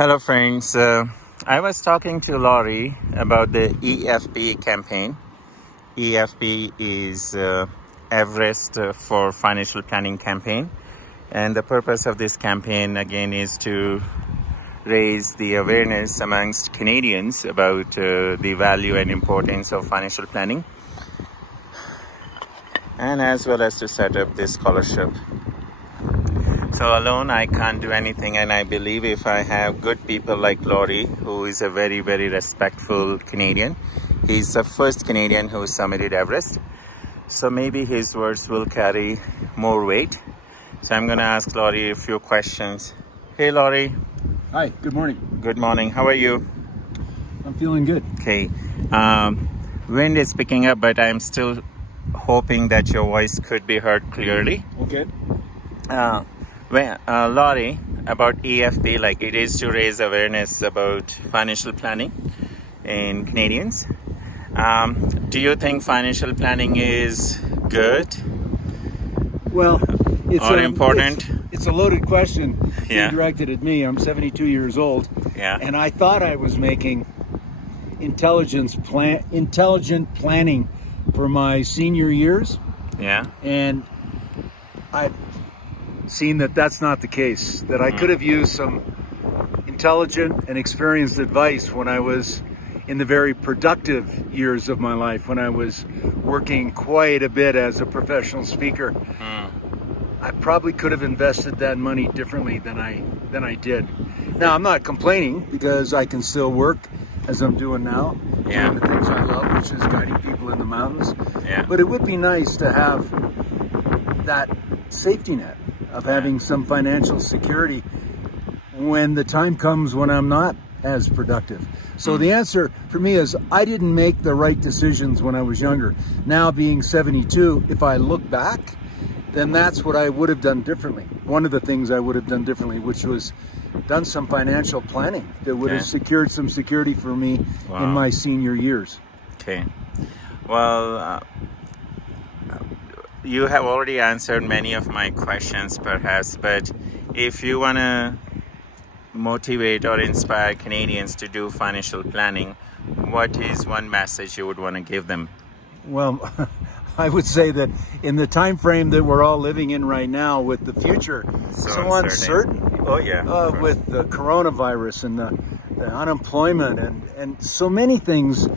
Hello friends, I was talking to Laurie about the EFP campaign. EFP is Everest for Financial Planning campaign, and the purpose of this campaign again is to raise the awareness amongst Canadians about the value and importance of financial planning, and as well as to set up this scholarship. So alone I can't do anything, and I believe if I have good people like Laurie, who is a very, very respectful Canadian. He's the first Canadian who summited Everest. So maybe his words will carry more weight. So I'm going to ask Laurie a few questions. Hey Laurie. Hi, good morning. Good morning. How are you? I'm feeling good. Okay. Wind is picking up, but I'm still hoping that your voice could be heard clearly. Okay. Laurie, about EFP, like it is to raise awareness about financial planning in Canadians. Do you think financial planning is good? Well, important? It's a loaded question. Yeah. Directed at me. I'm 72 years old. Yeah. And I thought I was making intelligent planning for my senior years. Yeah. And I've seen that that's not the case, that I could have used some intelligent and experienced advice when I was in the very productive years of my life, when I was working quite a bit as a professional speaker. I probably could have invested that money differently than I did. Now, I'm not complaining, because I can still work as I'm doing now, doing the things I love, which is guiding people in the mountains. Yeah. But it would be nice to have that safety net of having some financial security when the time comes when I'm not as productive. So the answer for me is I didn't make the right decisions when I was younger. Now, being 72, if I look back, then that's what I would have done differently. One of the things I would have done differently, which was done some financial planning that would have secured some security for me in my senior years. Okay. Well, you have already answered many of my questions perhaps, but if you want to motivate or inspire Canadians to do financial planning, what is one message you would want to give them? Well, I would say that in the time frame that we're all living in right now, with the future so uncertain, with the coronavirus and the unemployment and so many things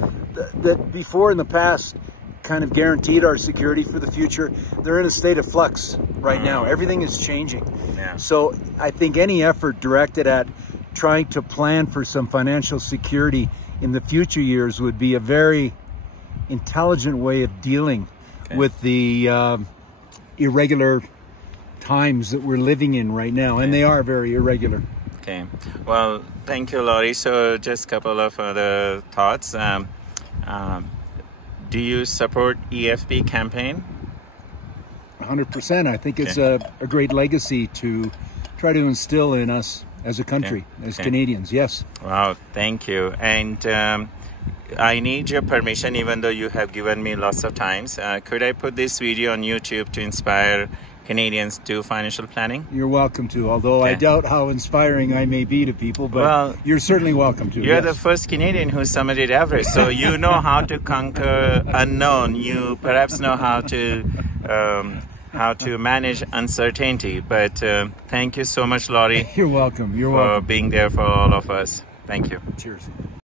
that before in the past kind of guaranteed our security for the future, they're in a state of flux right now. Everything is changing. So I think any effort directed at trying to plan for some financial security in the future years would be a very intelligent way of dealing with the irregular times that we're living in right now, and they are very irregular. Okay, well, thank you, Laurie. So just a couple of other thoughts. Do you support EFP campaign? 100%. I think it's a great legacy to try to instill in us as a country, as Canadians. Yes. Wow, thank you. And I need your permission, even though you have given me lots of times. Could I put this video on YouTube to inspire Canadians to do financial planning? You're welcome to, although I doubt how inspiring I may be to people, but you're certainly welcome to. You're the first Canadian who summited Everest, so you know how to conquer unknown. You perhaps know how to manage uncertainty. But thank you so much, Laurie. You're welcome. You're welcome. For being there for all of us. Thank you. Cheers.